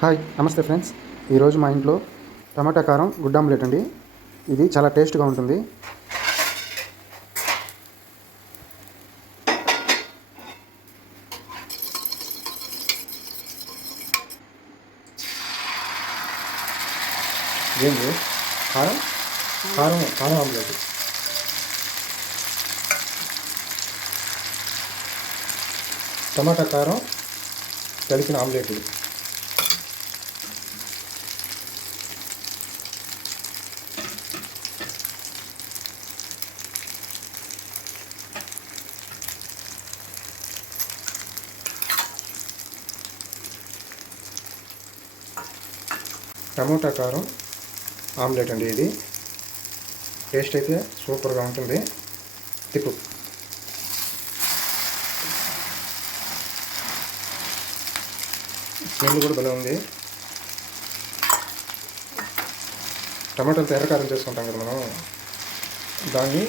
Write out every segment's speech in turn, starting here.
Hi నమస్తే friends. ఈరోజు మా ఇంట్లో టమాటా కారం గుడ్ ఆమ్లెట్ అండి. ఇది చాలా టేస్ట్గా ఉంటుంది. ఏంటి కారం? కారం కారం ఆమ్లెట్. టమాటా కారం కలిపిన ఆమ్లెట్ ఇది. టమోటా కారం ఆమ్లెట్ అండి ఇది. టేస్ట్ అయితే సూపర్గా ఉంటుంది. తిప్పు. స్మెల్ కూడా భలే ఉంది. టమాటాలతో ఎర్రకారం చేసుకుంటాం కదా మనం. దాన్ని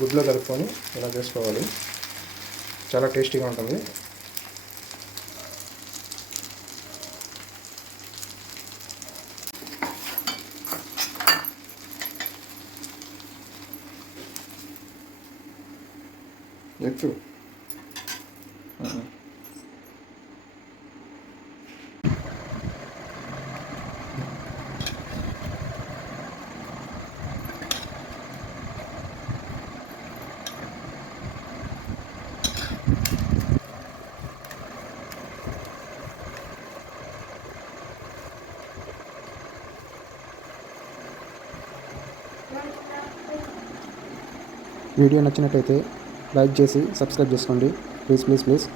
గుడ్లో కలుపుకొని ఇలా చేసుకోవాలి. చాలా టేస్టీగా ఉంటుంది. ఎత్తు వీడియో నచ్చినట్లయితే లైక్ చేసి సబ్స్క్రైబ్ చేసుకోండి. Please please please.